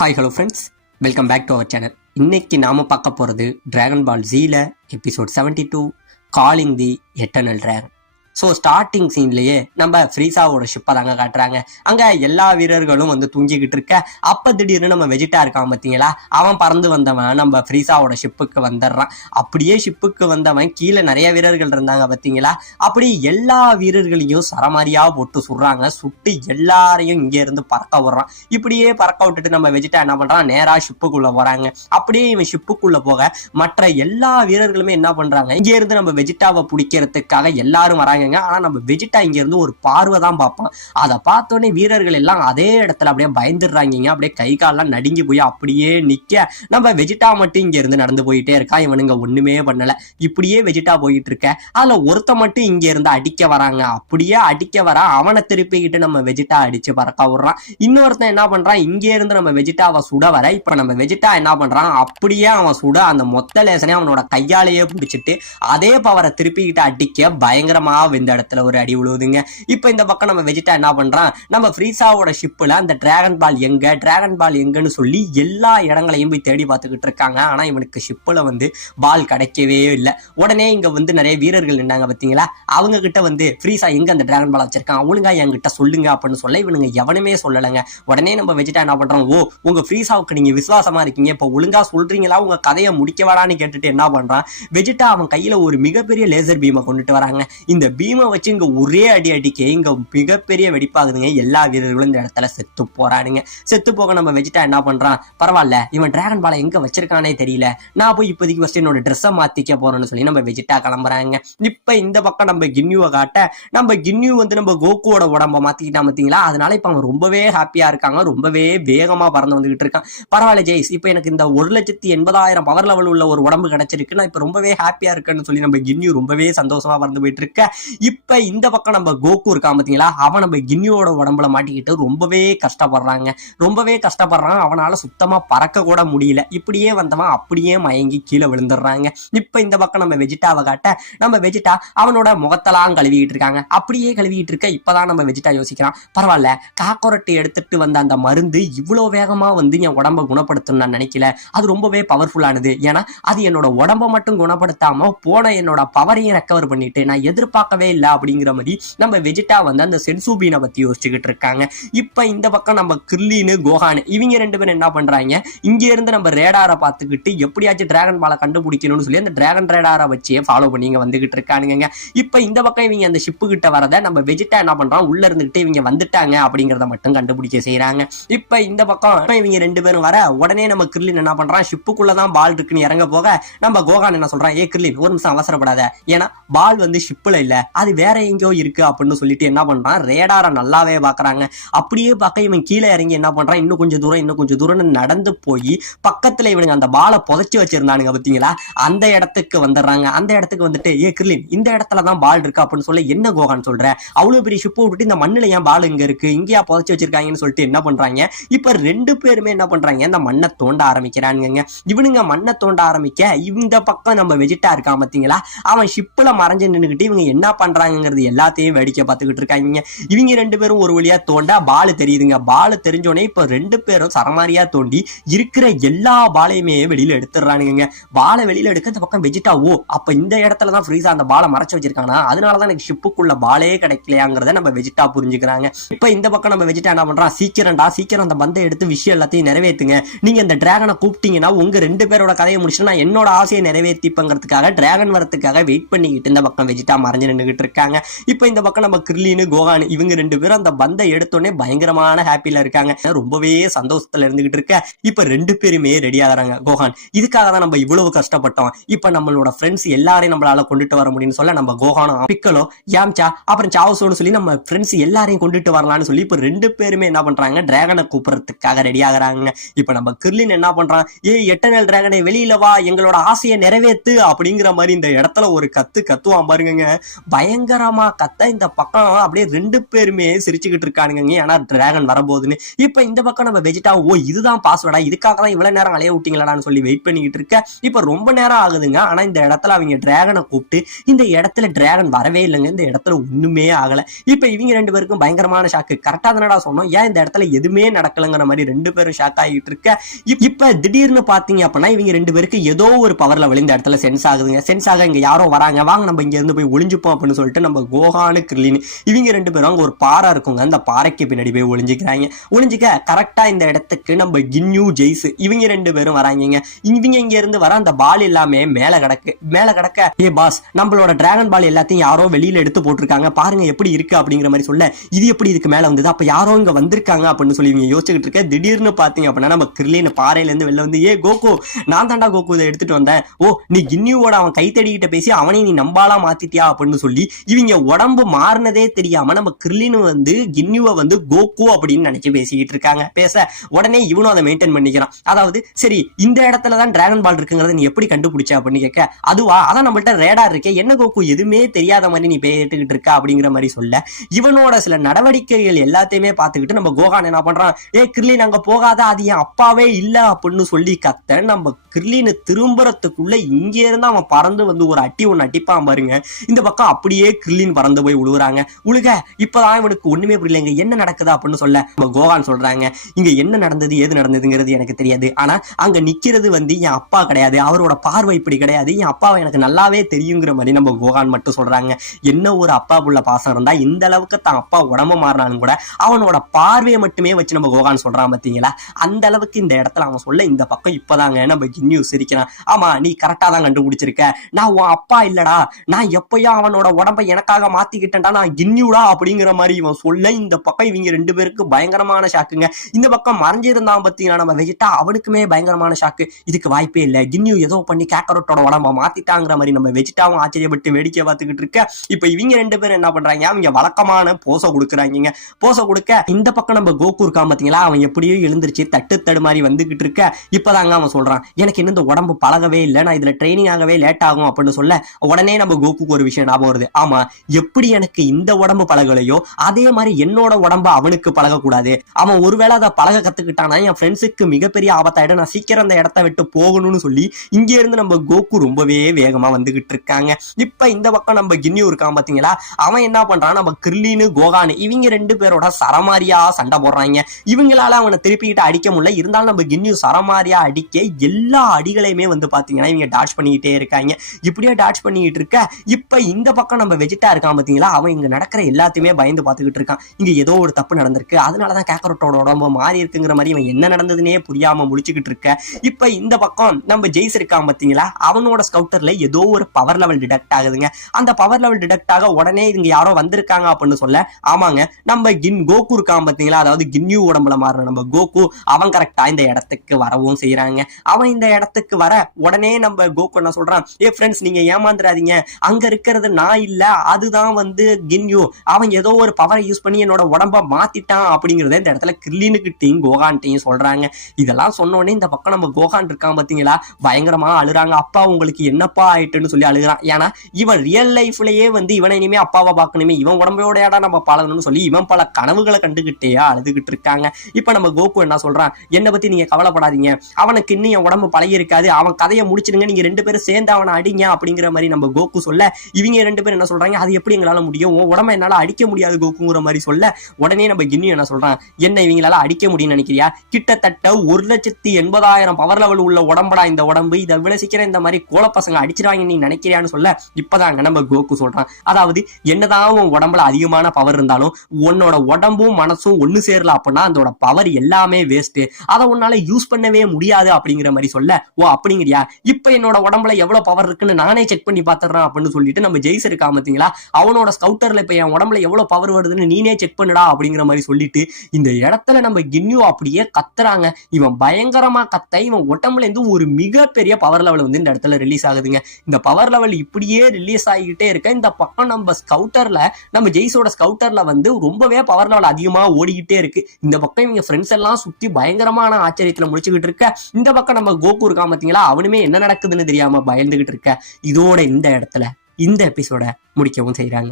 Hi hello friends, welcome back to our channel. இன்னைக்கு நாம பார்க்க போகிறது டிராகன் பால் ஜீல episode 72 calling the eternal dragon. So starting சீன்லேயே நம்ம ஃப்ரீசாவோட ஷிப்பை தாங்க காட்டுறாங்க. அங்கே எல்லா வீரர்களும் வந்து தூங்கிக்கிட்டு இருக்க, அப்போ திடீர்னு நம்ம வெஜிட்டா இருக்கான் பார்த்தீங்களா, அவன் பறந்து வந்தவன் நம்ம ஃப்ரீசாவோட ஷிப்புக்கு வந்துடுறான். அப்படியே ஷிப்புக்கு வந்தவன் கீழே நிறைய வீரர்கள் இருந்தாங்க பார்த்தீங்களா, அப்படி எல்லா வீரர்களையும் சரமாரியாக போட்டு சுடுறாங்க. சுட்டு எல்லாரையும் இங்கே இருந்து பறக்க விடுறான். இப்படியே பறக்க விட்டுட்டு நம்ம வெஜிட்டா என்ன பண்ணுறான், நேராக ஷிப்புக்குள்ளே போகிறாங்க. அப்படியே இவன் ஷிப்புக்குள்ளே போக மற்ற எல்லா வீரர்களுமே என்ன பண்ணுறாங்க, இங்கே இருந்து நம்ம வெஜிட்டாவை பிடிக்கிறதுக்காக எல்லாரும் வராங்க. ஆனா நம்ம வெஜிட்டா இங்க இருந்து ஒரு பார்வை தான் பார்ப்பான். அதை பார்த்தோன்னே வீரர்கள் எல்லாம் அதே இடத்துல அப்படியே பயந்துடுறாங்க. அப்படியே கை காலெல்லாம் நடுங்கி போய் அப்படியே நிக்க, நம்ம வெஜிட்டா மட்டும் இங்க இருந்து நடந்து போயிட்டே இருக்கான். இவனுங்க ஒண்ணுமே பண்ணல. இப்படியே வெஜிட்டா போயிட்டு இருக்க, அதுல ஒருத்த மட்டும் இங்க இருந்து அடிக்க வராங்க. அப்படியே அடிக்க வர அவனை திருப்பிக்கிட்டு நம்ம வெஜிட்டா அடிச்சு பறக்க விடுறான். இன்னொருத்தன் என்ன பண்றான், இங்கே இருந்து நம்ம வெஜிட்டாவை சுட வர, இப்ப நம்ம வெஜிட்டா என்ன பண்றான், அப்படியே அவன் சுட அந்த மொத்த லேசனே அவனோட கையாலேயே பிடிச்சிட்டு அதே பவரை திருப்பிக்கிட்டு அடிக்க பயங்கரமா இந்த இடத்துல ஒரு அடி விழுவுதுங்க. இப்ப இந்த பக்கம் நம்ம வெஜிட்டா என்ன பண்றான், நம்ம ஃப்ரீசாவோட ஷிப்ல அந்த டிராகன் பால் எங்கன்னு சொல்லி எல்லா இடங்களையும் போய் தேடி பார்த்துக்கிட்டு இருக்காங்க. ஆனா இவனுக்கு ஷிப்ல வந்து பால் கிடைக்கவே இல்லை. உடனே இங்க வந்து நிறைய வீரர்கள் நின்றாங்க பாத்தீங்களா, அவங்க கிட்ட வந்து ஃப்ரீசா எங்க அந்த டிராகன் பால் வச்சிருக்கான், ஒழுங்கா என்கிட்ட சொல்லுங்க அப்படின்னு சொல்ல இவனுங்க எவனுமே சொல்லலைங்க. உடனே நம்ம வெஜிட்டா என்ன பண்றோம், ஓ உங்க ஃப்ரீசாவுக்கு நீங்க விசுவாசமா இருக்கீங்க, இப்ப ஒழுங்கா சொல்றீங்களா, உங்க கதையை முடிக்கவாடான்னு கேட்டுட்டு என்ன பண்றான், வெஜிட்டா அவன் கையில ஒரு மிகப்பெரிய லேசர் பீமை கொண்டுட்டு வராங்க. இந்த பீமை வச்சு இங்க ஒரே அடி அடிக்க இங்க மிகப்பெரிய வெடிப்பாகுதுங்க. எல்லா வீரர்களும் இந்த இடத்துல செத்து போறானுங்க. செத்து போக நம்ம வெஜிட்டா என்ன பண்றான், பரவாயில்ல இவன் டிராகன் பாலை எங்க வச்சிருக்கானே தெரியல, நான் போய் இப்போதைக்கு ஃபர்ஸ்ட் என்னோட ட்ரெஸ்ஸை மாத்திக்க போறேன்னு சொல்லி நம்ம வெஜிட்டா கிளம்புறாங்க. இப்ப இந்த பக்கம் நம்ம கின்யூவை காட்ட, நம்ம கின்யூ வந்து நம்ம கோகுவோட உடம்ப மாத்திக்கிட்டா பார்த்தீங்களா, அதனால இப்ப அவன் ரொம்பவே ஹாப்பியா இருக்காங்க, ரொம்பவே வேகமா பறந்து வந்துகிட்டு இருக்கான். பரவாயில்ல ஜெய்ஸ், இப்ப எனக்கு இந்த 1,80,000 பவர் லெவல் உள்ள ஒரு உடம்பு கிடைச்சிருக்கு, நான் இப்ப ரொம்பவே ஹாப்பியா இருக்கேன்னு சொல்லி நம்ம கின்யூ ரொம்பவே சந்தோஷமா பறந்து போயிட்டு இருக்க. இப்ப இந்த பக்கம் நம்ம கோகு இருக்கான் பாத்தீங்களா, அவன் நம்ம கின்னியோட உடம்புல மாட்டிக்கிட்டு ரொம்பவே கஷ்டப்படுறான். அவனால சுத்தமா பறக்க கூட முடியல. இப்படியே வந்தவன் அப்படியே மயங்கி கீழே விழுந்துடுறாங்க. இப்ப இந்த பக்கம் நம்ம வெஜிட்டாவை காட்ட, நம்ம வெஜிட்டா அவனோட முகத்தெல்லாம் கழுவிக்கிட்டு இருக்காங்க. அப்படியே கழுவிக்கிட்டு இருக்க, இப்பதான் நம்ம வெஜிட்டா யோசிக்கிறான், பரவாயில்ல காக்கொரட்டை எடுத்துட்டு வந்த அந்த மருந்து இவ்வளவு வேகமா வந்து என் உடம்ப குணப்படுத்தும் நான் நினைக்கல, அது ரொம்பவே பவர்ஃபுல்லானது. ஏன்னா அது என்னோட உடம்ப மட்டும் குணப்படுத்தாம போன என்னோட பவரையும் ரெக்கவர் பண்ணிட்டு நான் எதிர்பார்க்கவே இல்லை அப்படிங்கிற மாதிரி நம்ம வெஜிட்டா வந்து அந்த சென்சூபீனை பத்தி யோசிச்சுக்கிட்டு இருக்காங்க. இப்ப இந்த பக்கம் நம்ம கிர்லின்னு கோஹான் இவங்க ரெண்டு பேரும் என்ன பண்றாங்க, இங்க இருந்து நம்ம ரேடாரை பார்த்துக்கிட்டு எப்படியாச்சும் டிராகன் பாலை கண்டுபிடிக்கணும்னு சொல்லி அந்த டிராகன் ரேடாரை வச்சே ஃபாலோ பண்ணி இங்க வந்துகிட்டு இருக்கானுங்க. இப்ப இந்த பக்கம் இவங்க அந்த ஷிப்பு கிட்ட வரத நம்ம வெஜிட்டா என்ன பண்றோம், உள்ள இருந்துகிட்டு இவங்க வந்துட்டாங்க அப்படிங்கறத மட்டும் கண்டுபிடிக்க செய்யறாங்க. இப்ப இந்த பக்கம் இவங்க ரெண்டு பேரும் வர, உடனே நம்ம கிர்லின் என்ன பண்றான், ஷிப்புக்குள்ளதான் பால் இருக்குன்னு இறங்க போக நம்ம கோஹான் என்ன சொல்றான், ஏ கிர்லின் ஒரு நிமிஷம் அவசரப்படாத, ஏன்னா பால் வந்து ஷிப்புல இல்ல, அது வேற எங்கேயோ இருக்கு அப்படின்னு சொல்லிட்டு என்ன பண்றான், ரேடாரை நல்லாவே பாக்குறாங்க. அப்படியே பார்க்க இவன் கீழே இறங்கி என்ன பண்றான், இன்னும் கொஞ்சம் தூரம் நடந்து போய் பக்கத்துல இவனுங்க அந்த பாலை புதைச்சு வச்சிருந்தானுங்க பாத்தீங்களா, அந்த இடத்துக்கு வந்துடுறாங்க. அந்த இடத்துக்கு வந்துட்டு, ஏ கிர்லின் இந்த இடத்துலதான் பால் இருக்கு அப்படின்னு சொல்ல, என்ன கோகான் சொல்ற, அவ்வளவு பெரிய ஷிப்பை விட்டுட்டு இந்த மண்ணுல ஏன் பால் இங்க இருக்கு, இங்கேயா புதைச்சு வச்சிருக்காங்கன்னு சொல்லிட்டு என்ன பண்றாங்க, இப்ப ரெண்டு பேருமே என்ன பண்றாங்க, இந்த மண்ணை தோண்ட ஆரம்பிக்கிறானுங்க. இவனுங்க மண்ணை தோண்ட ஆரம்பிக்க, இந்த பக்கம் நம்ம வெஜிட்டா இருக்கான் பாத்தீங்களா, அவன் ஷிப்புல மறைஞ்சு நின்றுகிட்டு இவங்க என்ன பண்றாங்கிறது எல்லாத்தையும் வேடிக்கை பார்த்துக்கிட்டு இருக்காங்க. இவங்க ரெண்டு பேரும் ஒரு வழியா தோண்டா பால் தெரியுதுங்க. பால் தெரிஞ்சோடனே இப்ப ரெண்டு பேரும் சரமாரியா தோண்டி இருக்கிற எல்லா பாலையுமே வெளியில எடுத்துடுறானுங்க. பாலை வெளியில எடுக்க இந்த பக்கம் வெஜிட்டா, ஓ அப்ப இந்த இடத்துலதான் ஃப்ரீஸா அந்த பாலை மறைச்சு வச்சிருக்கானா, அதனாலதான் எனக்கு ஷிப்புக்குள்ள பாலே கிடைக்கலையாங்கிறத நம்ம வெஜிட்டா புரிஞ்சுக்கிறாங்க. இப்ப இந்த பக்கம் நம்ம வெஜிட்டா என்ன பண்றான், சீக்கிரம் அந்த பந்தை எடுத்து விஷயம் எல்லாத்தையும் நிறைவேற்றுங்க, நீங்க இந்த டிராகனை கூப்பிட்டீங்கன்னா உங்க ரெண்டு பேரோட கதையை முடிச்சுட்டு நான் என்னோட ஆசையை நிறைவேற்றிப்பங்கிறதுக்காக டிராகன் வரத்துக்காக வெயிட் பண்ணிக்கிட்டு இந்த பக்கம் வெஜிட்டா மறைஞ்சு நின்றுகிட்டு இருக்காங்க. இப்ப இந்த பக்கம் நம்ம கிர்லின்னு கோகான் இவங்க ரெண்டு பேரும் அந்த பந்தை எடுத்தோடனே பயங்கரமான ஹாப்பில இருக்காங்க, ரொம்பவே சந்தோஷத்துல இருந்துகிட்டு இருக்க. இப்ப ரெண்டு பேருமே ரெடி ஆகிறாங்க. கோகான், இதுக்காக தான் நம்ம இவ்வளவு கஷ்டப்பட்டோம், இப்ப நம்மளோட ஃப்ரெண்ட்ஸ் எல்லாரையும் நம்மளால கொண்டுட்டு வர முடியும்னு சொல்ல, நம்ம கோகானும் பிக்கலோ யாம்சா அப்புறம் சாவுசோன்னு சொல்லி நம்ம ஃப்ரெண்ட்ஸ் எல்லாரையும் கொண்டுட்டு வரலாம்னு சொல்லி இப்ப ரெண்டு பேருமே என்ன பண்றாங்க, டிராகனை கூப்பிடுறதுக்காக ரெடி ஆகுறாங்க. இப்ப நம்ம கிர்லின் என்ன பண்றான், ஏ எட்டர்னல் டிராகனை வெளியில வா, எங்களோட ஆசையை நிறைவேற்று அப்படிங்கிற மாதிரி இந்த இடத்துல ஒரு கத்துவான் பாருங்க. பயங்கரமா கத்த இந்த பக்கம் அப்படியே 2 பேருமே சிரிச்சுக்கிட்டு இருக்கானுங்க, ஏன்னா டிராகன் வரப்போகுதுன்னு. இப்ப இந்த பக்கம் நம்ம வெஜிடா ஓ இதுதான் பாஸ்வேர்டா, இதுக்காக தான் இவ்வளவு நேரம் அலைய விட்டீங்களான்னு சொல்லி வெயிட் பண்ணிக்கிட்டு இருக்க. இப்ப ரொம்ப நேரம் ஆகுதுங்க, ஆனா இந்த இடத்துல அவங்க டிராகனை கூப்பிட்டு இந்த இடத்துல டிராகன் வரவே இல்லைங்க, இந்த இடத்துல ஒண்ணுமே ஆகல. இப்ப இவங்க 2 பேருக்கும் பயங்கரமான ஷாக்கு. கரெக்டா தானடா சொன்னோம், ஏன் இந்த இடத்துல எதுவுமே நடக்கலங்கிற மாதிரி 2 பேரும் ஷாக் ஆகிட்டு இருக்க. இப்ப திடீர்னு பாத்தீங்க அப்படின்னா இவங்க 2 பேருக்கு ஏதோ ஒரு பவர் லெவல் இந்த இடத்துல சென்ஸ் ஆகுதுங்க. சென்ஸ் ஆக இங்க யாரோ வராங்க, வாங்க நம்ம இங்க இருந்து போய் ஒளிஞ்சுப்போம் அப்படின்னு சொல்லிட்டு நம்ம கோகானு கிர்லின் இவங்க 2 பேரும் அங்க ஒரு பாறை இருக்குங்க, அந்த பாறைக்கு பின்னாடி போய் ஒளிஞ்சுக்கிறாங்க. ஒளிஞ்சுக்க கரெக்டா இந்த இடத்துக்கு நம்ம கின்யூ ஜெய்ஸ் இவங்க 2 பேரும் வராங்க. இவங்க இங்க இருந்து வர அந்த பால் எல்லாமே மேல கிடக்க ஏ பாஸ் நம்மளோட டிராகன் பால் எல்லாத்தையும் யாரோ வெளியில எடுத்து போட்டிருக்காங்க, பாருங்க எப்படி இருக்கு அப்படிங்கிற மாதிரி சொல்ல, இது எப்படி இதுக்கு மேல வந்தது, அப்ப யாரோ இங்க வந்திருக்காங்க அப்படின்னு சொல்லி இவங்க யோசிச்சுக்கிட்டு இருக்க. திடீர்னு பாத்தீங்க அப்படின்னா நம்ம கிர்லின் பாறையில இருந்து வெளில வந்து, ஏ கோகு நான் தாண்டா கோகு இதை எடுத்துட்டு வந்தேன், ஓ நீ கின்யூவோட அவன் கைத்தடிக்கிட்ட பேசி அவனை நீ நம்பாலா மாத்திட்டியா அப்படின்னு சொல்லி இவங்க உடம்பு மாறினதே தெரியாம நம்ம கிர்லின் வந்து கின்யூவை வந்து கோகு அப்படின்னு நினைச்சு பேசிக்கிட்டு இருக்காங்க. பேச உடனே இவனும் அதை மெயின்டைன் பண்ணிக்கிறான். அதாவது சரி இந்த இடத்துலதான் டிராகன் பால் இருக்குங்கிறத நீ எப்படி கண்டுபிடிச்ச அப்படின்னு கேட்க, அதுவா அதான் நம்மள்ட்ட ரேடார் இருக்கே, என்ன கோகு எதுவுமே தெரியாத மாதிரி நீ பேட்டுக்கிட்டு இருக்க அப்படிங்கிற மாதிரி சொல்ல, இவனோட சில நடவடிக்கைகள் எல்லாத்தையுமே பார்த்துக்கிட்டு நம்ம கோகான் என்ன பண்றான், ஏ கிர்லின் அங்க போகாத, அது என் அப்பாவே இல்ல அப்படின்னு சொல்லி கத்த, நம்ம கிர்லின் திரும்புறதுக்குள்ள இங்க இருந்து அவன் பறந்து வந்து ஒரு அட்டி ஒன்னு அட்டிப்பான் பாருங்க. இந்த பக்கம் அப்படியே கிர்லின் பறந்து போய் உழுவுறாங்க. உழுக இப்பதான் இவனுக்கு ஒண்ணுமே புரியலங்க, என்ன நடக்குதா அப்படின்னு சொல்ல நம்ம கோகான் சொல்றாங்க, இங்க என்ன நடந்தது ஏது நடந்ததுங்கிறது எனக்கு தெரியாது, ஆனா அங்க நிக்கிறது வந்து என் அப்பா கிடையாது, அவரோட பார்வை இப்படி கிடையாது, என் அப்பாவை எனக்கு நல்லாவே தெரியுங்கிற மாதிரி நம்ம கோகான் மட்டும் சொல்றாங்க. என்ன ஒரு அப்பா புள்ள பாசம் இருந்தா இந்த அளவுக்கு தான் அப்பா உடம்பு மாறினாலும் கூட அவனோட பார்வையை மட்டுமே வச்சு நம்ம கோகான் சொல்றான் பாத்தீங்களா, அந்த அளவுக்கு இந்த இடத்துல அவன் சொல்ல இந்த பக்கம் இப்பதாங்க நம்ம கின்யூ சிரிக்கிறான். ஆமா நீ கரெக்டா தான் கண்டுபிடிச்சிருக்க, நான் உன் அப்பா இல்லடா, நான் எப்பயும் அவனோட உடம்பை எனக்காக மாத்திக்கிட்டேன்டா, நான் கின்யூடா அப்படிங்கிற மாதிரி இவன் சொல்ல இந்த பக்கம் இவங்க 2 பேருக்கு பயங்கரமான ஷாக்குங்க. இந்த பக்கம் மறைஞ்சிருந்தான் பாத்தீங்கன்னா நம்ம வெஜிட்டா, அவனுக்குமே பயங்கரமான ஷாக்கு. இதுக்கு வாய்ப்பே இல்லை, கின்யூ ஏதோ பண்ணி கேக்கரோட்டோட உடம்ப மாத்திட்டாங்கிற மாதிரி நம்ம வெஜிட்டாவும் ஆச்சரியப்பட்டு வேடிக்கை பார்த்துக்கிட்டு இருக்க. இப்ப இவங்க 2 பேரும் என்ன பண்றாங்க, அவங்க வழக்கமான போச கொடுக்குறாங்க. போச கொடுக்க இந்த பக்கம் நம்ம கோகு இருக்கான் பாத்தீங்களா, அவன் எப்படியோ எழுந்திருச்சு தட்டு மாதிரி வந்துகிட்டு இருக்க. இப்பதாங்க அவன் சொல்றான், எனக்கு இன்னும் இந்த உடம்பு பழகவே இல்லை, நான் இதுல ட்ரைனிங் ஆகவே லேட் ஆகும் அப்படின்னு சொல்ல, உடனே நம்ம கோகுக்கு ஒரு விஷயம் ஞாபகம் வருது, ஆமா எப்படி எனக்கு இந்த உடம்பு பழகலையோ அதே மாதிரி என்னோட உடம்பு அவனுக்கு பழகக்கூடாது, அவன் ஒருவேளை அதை பழக கத்துக்கிட்டானா என் ஃப்ரெண்ட்ஸுக்கு மிகப்பெரிய ஆபத்தாயிடும், நான் சீக்கிரம் அந்த இடத்த விட்டு போகணும்னு சொல்லி இங்க இருந்து நம்ம கோகு ரொம்பவே வேகமா வந்துகிட்டு இருக்காங்க. இப்ப இந்த பக்கம் நம்ம கின்யூ இருக்கான் பாத்தீங்களா, அவன் என்ன பண்றான், நம்ம கிர்லின் கோகான் இவங்க 2 பேரோட சரமாரியா சண்டை போடுறாங்க. இவங்களால அவனை திருப்பிக்கிட்டு அடிக்க முடியல, இருந்தாலும் நம்ம கின்யூ சரமாரியா அடிக்க எல்லா அடிகளையுமே வந்து பாத்தீங்கன்னா இவங்க டாட்ச் பண்ணிக்கிட்டே இருக்காங்க. இப்படியே டாட்ச் பண்ணிக்கிட்டு இருக்க. இப்ப இந்த பக்கம் நம்ம வெஜிட்டா இருக்கான் பாத்தீங்களா, அவன் இங்க நடக்கிற எல்லாத்தையுமே பயந்து பாத்துக்கிட்டு இருக்கான். இங்க ஏதோ ஒரு தப்பு நடந்திருக்கு, அதனாலதான் கேக்கரோட்டோட உடம்பு மாறி இருக்குங்கிற மாதிரி இவன் என்ன நடந்ததுன்னே புரியாம முடிச்சுக்கிட்டு இருக்க. இப்ப இந்த பக்கம் நம்ம ஜெய்ஸ் இருக்கான் பாத்தீங்களா, அவனோட ஸ்கவுட்டர்ல ஏதோ ஒரு பவர் லெவல் டிடெக்ட் ஆகுதுங்க. அந்த பவர் லெவல் டிடெக்ட் ஆக உடனே இங்க யாரோ வந்திருக்காங்க அப்படின்னு சொல்ல, ஆமாங்க நம்ம கோகு இருக்கான் பாத்தீங்களா, அதாவது கின்யூ உடம்புல மாறின நம்ம கோகு, அவன் கரெக்டா இந்த இடத்துக்கு வரவும் செய்யறாங்க. அவன் இந்த இடத்துக்கு வர உடனே நம்ம கோகு என்ன சொல்றான், ஏ ஃப்ரெண்ட்ஸ் நீங்க ஏமாந்துடாதீங்க, அங்க இருக்கிறது நான் இல்ல, அதுதான் வந்து கின்யூ, அவன் ஏதோ ஒரு பவரை யூஸ் பண்ணி என்னோட உடம்ப மாத்திட்டான் அப்படிங்கறத இந்த இடத்துல கிர்லினுக்கிட்டையும் கோகான்ட்டையும் சொல்றாங்க. இதெல்லாம் சொன்னோடனே இந்த பக்கம் நம்ம கோகான் இருக்கான் பாத்தீங்களா, பயங்கரமா அழுறாங்க. அப்பா உங்களுக்கு என்னப்பா ஆயிட்டுன்னு சொல்லி அழுகிறான். ஏன்னா இவன் ரியல் லைஃப்லயே வந்து இவனை இனிமே அப்பாவை பார்க்கணுமே, இவன் உடம்போட நம்ம பழகணும்னு சொல்லி இவன் பல கனவுகளை கண்டுகிட்டே அழுதுகிட்டு இருக்காங்க. இப்ப நம்ம கோகு என்ன சொல்றான், என்னை பத்தி நீங்க கவலைப்படாதீங்க, அவனுக்கு இன்னும் என் உடம்பு பழகி இருக்காது, அவன் கதையை முடிச்சிடுங்க, நீங்க 2 பேரும் சேர்ந்து அவனை அடிங்க அப்படிங்கிற மாதிரி நம்ம கோகு சொல்ல, இவங்க 2 பேரும் என்ன சொல்றாங்க, அது எப்படி எங்களால முடியும், உன் உடம்பை என்னால அடிக்க முடியாது கோகுங்கிற மாதிரி சொல்ல, உடனே நம்ம கின்யூ என்ன சொல்றான், என்ன இவங்களால அடிக்க முடியும்னு நினைக்கிறியா, கிட்டத்தட்ட 1,80,000 பவர் லெவல் உள்ள உடம்படா இந்த உடம்பு, இதை விட சீக்கிரம் இந்த மாதிரி கோல பசங்க அடிச்சிருவாங்க நீ நினைக்கிறியான்னு சொல்ல, இப்பதாங்க நம்ம கோகு சொல்றான், அதாவது என்னதான் உன் உடம்புல அதிகமான பவர் இருந்தாலும் உன்னோட உடம்பும் மனசும் ஒண்ணு சேரல அப்படின்னா அதோட பவர் எல்லாமே வேஸ்ட், அதை உன்னால யூஸ் பண்ணவே முடியாது அப்படிங்கிற மாதிரி சொல்ல, ஓ அப்படிங்கிறியா, இப்ப என்னோட உடம்புல எவ்வளவு பவர் இருக்குன்னு நானே செக் பண்ணி பாத்துறேன் அப்படின்னு சொல்லிட்டு நம்ம ஜெய்ஸ் இருக்கா பாத்தீங்களா, அவனோட ஸ்கவுட்டர்ல இப்ப என் உடம்புல எவ்வளவு பவர் வருதுன்னு நீனே செக் பண்ணுடா அப்படிங்கிற மாதிரி சொல்லிட்டு இந்த இடத்துல நம்ம கின்யூ அப்படியே கத்துறாங்க. இவன் பயங்கரமா கத்த, இவன் உடம்புல இருந்து ஒரு மிகப்பெரிய பவர் லெவல் வந்து இந்த இடத்துல ரிலீஸ் ஆகுதுங்க. இந்த பவர் லெவல் இப்படியே ரிலீஸ் ஆகிட்டே இருக்க, இந்த பக்கம் நம்ம ஸ்கவுட்டர்ல நம்ம ஜெய்ஸோட ஸ்கவுட்டர்ல வந்து ரொம்பவே பவர் லெவல் அதிகமா ஓடிக்கிட்டே இருக்கு. இந்த பக்கம் இவங்க ஃப்ரெண்ட்ஸ் எல்லாம் சுத்தி பயங்கரமான ஆச்சரியத்துல முடிச்சுக்கிட்டு இருக்க. இந்த பக்கம் நம்ம கோகு இருக்கான் பாத்தீங்களா, அவனுமே என்ன நடக்குதுன்னு தெரியாம பயந்துகிட்டு இருக்க. இதோட இந்த இடத்துல இந்த எபிசோட முடிக்கவும் செய்றாங்க.